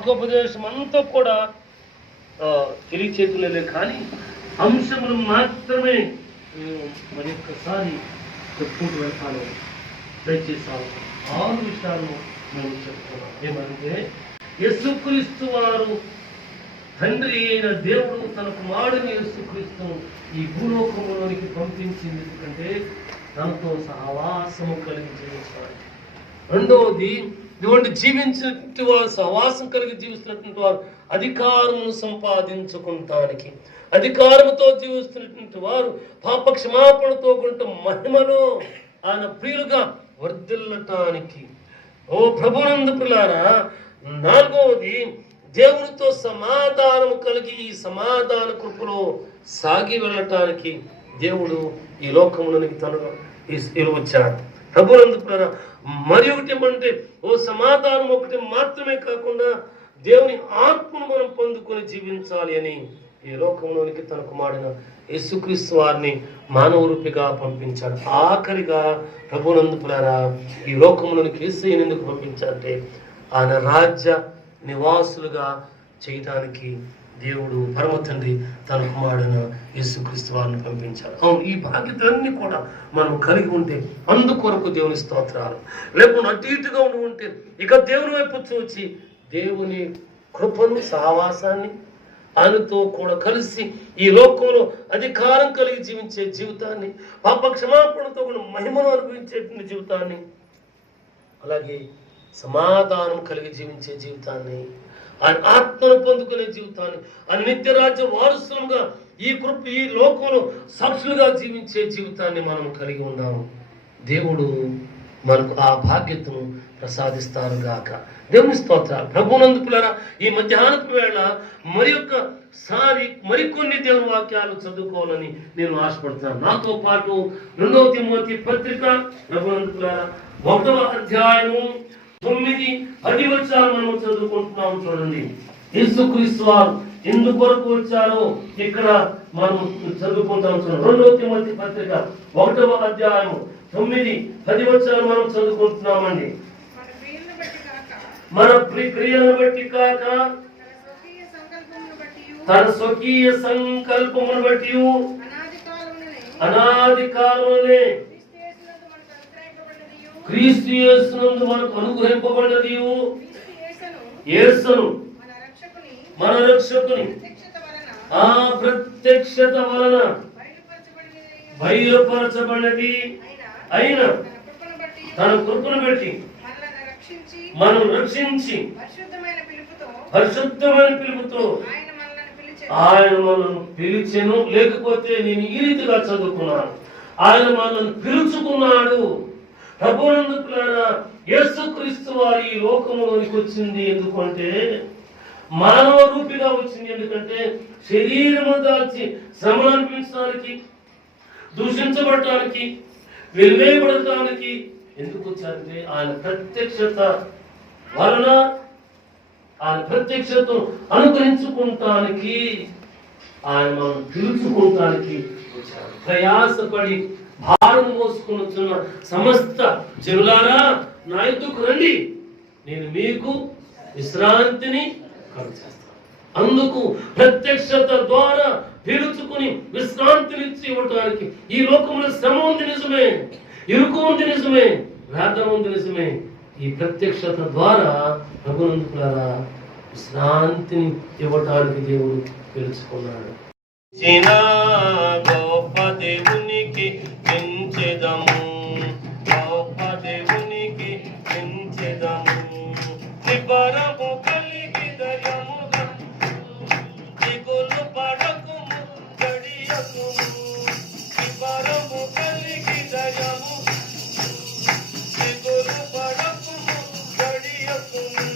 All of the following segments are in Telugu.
వాక్యోపదేశం అంతా కూడా తెలియచేతులే, కానీ అంశములు మాత్రమే మరి ఒక్కసారి చెప్పుకుంటూ వెళ్తాను. దయచేసాను 6 విషయాలను నేను చెప్తున్నాను. ఏమంటే యేసుక్రీస్తు వారు తండ్రి అయిన దేవుడు తన కుమారుని యేసుక్రీస్తును ఈ భూలోకంలోనికి పంపించింది ఎందుకంటే తనతో సహవాసము కలిగి జీవించడానికి. రెండవది, ఇటువంటి జీవించినటువంటి వారు సహవాసం కలిగి జీవిస్తున్నటువంటి వారు అధికారమును సంపాదించుకుంటానికి, అధికారముతో జీవిస్తున్నటువంటి వారు పాప క్షమాపణతో కొంత మహిమలో ఆయన ప్రియులుగా వర్ధిల్లటానికి. ఓ ప్రభునందు ప్రియులారా, నాలుగవది, దేవునితో సమాధానం కలిగి ఈ సమాధాన కృపలో సాగి వెళ్ళటానికి దేవుడు ఈ లోకములోనికి తను వచ్చాడు. ప్రభునందు ప్రియులారా, మరి ఒకటి ఏమంటే ఓ సమాధానం ఒకటి మాత్రమే కాకుండా దేవుని ఆత్మను మనం పొందుకొని జీవించాలి అని ఈ లోకంలోనికి తన కుమారుడైన యేసుక్రీస్తు వారిని మానవ రూపిగా పంపించాడు. ఆఖరిగా ప్రభునందు ప్రియులారా, ఈ లోకంలోనికి యేసుని ఎందుకు పంపించాడంటే ఆయన రాజ్య నివాసులుగా చేయటానికి దేవుడు పరమ తండ్రి తన కుమారుడైన యేసుక్రీస్తు వారిని పంపించాడు. అవును, ఈ బాధ్యతలన్నీ కూడా మనం కలిగి ఉంటే అందుకొరకు దేవుని స్తోత్రాలు. లేకుండా అటు ఇటుగా ఉంటే ఇక దేవుని వైపు చూచి దేవుని కృపను సహవాసాన్ని ఆయనతో కూడా కలిసి ఈ లోకంలో అధికారం కలిగి జీవించే జీవితాన్ని, పాప క్షమాపణతో కూడా మహిమను అనుభవించేటువంటి జీవితాన్ని, అలాగే సమాధానం కలిగి జీవించే జీవితాన్ని, ఆయన ఆత్మను పొందుకునే జీవితాన్ని, ఆయన నిత్యరాజ్య వారసులుగా ఈ లోకంలో సాక్షులుగా జీవించే జీవితాన్ని మనం కలిగి ఉన్నాము. దేవుడు మనకు ఆ భాగ్యతను ప్రసాదిస్తారు గాక. దేవుని స్తోత్రాలు. ప్రభునందు ప్రియులారా, ఈ మధ్యాహ్నపు వేళ మరికొన్ని దేవుని వాక్యాలు చదువుకోవాలని నేను ఆశపడుతున్నాను. నాతో పాటు 2వ తిమోతి పత్రిక ప్రభునందు ప్రియులారా 1వ అధ్యాయము 9-10 వచనాలు మనం చదువుకుంటున్నాం. చూడండి, యేసుక్రీస్తు వారు ఎందుకొరకు వచ్చారో ఇక్కడ మనం చదువుకుంటాం. చూడండి, 2వ తిమోతి పత్రిక 1వ అధ్యాయము 9-10 వచనాలు మనం చదువుకుంటున్నామండి. మన క్రియలను బట్టి కాక తన స్వకీయ సంకల్పమును బట్టి అనాది కాలమునే క్రీస్తు యేసునందు మనకు అనుగ్రహింపబడినది యేసును మన రక్షకుని ఆ ప్రత్యక్షత వలన బయలుపరచబడినది అయిన తన కృపను బట్టి మనం రక్షించి పరిశుద్ధమైన పిలుపుతో ఆయన మనల్ని పిలిచెను. లేకపోతే నేను ఈ రీతిగా చదువుకున్నాను, ఆయన మనల్ని పిలుచుకున్నాడు. ప్రభునందు ప్రియులారా, యేసుక్రీస్తు వారి ఈ లోకంలోనికి వచ్చింది ఎందుకంటే మానవ రూపిగా వచ్చింది. ఎందుకంటే శరీరము దాల్చి శ్రమను అనిపించడానికి, దూషించబడటానికి, వెలివేయబడటానికి ఎందుకు వచ్చారంటే ఆయన ప్రత్యక్షత వలన, ఆయన ప్రత్యక్షతను అనుగ్రహించుకుంటానికి, ఆయన మనం పిలుచుకుంటానికి వచ్చారు. ప్రయాసపడి భారం మోసుకుని వచ్చిన సమస్త జనులారా నా యొద్దకు రండి, నేను మీకు విశ్రాంతిని కలుగజేస్తాను. అందుకు ప్రత్యక్షత ద్వారా పిలుచుకుని విశ్రాంతినిచ్చి ఇవ్వటానికి ఈ లోకంలో శ్రమ ఉంది నిజమే, ఇరుకు ఉంది నిజమే, వేదన ఉంది నిజమే. ఈ ప్రత్యక్షత ద్వారా ప్రభునందు ప్రియులారా విశ్రాంతిని ఇవ్వటానికి దేవుడు పిలుచుకున్నాడు. గొప్ప దేవునికి పెంచెదము, గొప్ప దేవునికి పెంచెదము, నిబరము కలిగి దయముగా దిగులు పడకుము గడియకుము, నిబరము కలిగి దయము దిగులు పడకుము గడియకుము,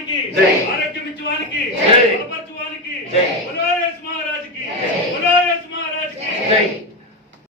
వారికి జై. ఆరోగ్యం ఇచ్చేవానికి జై.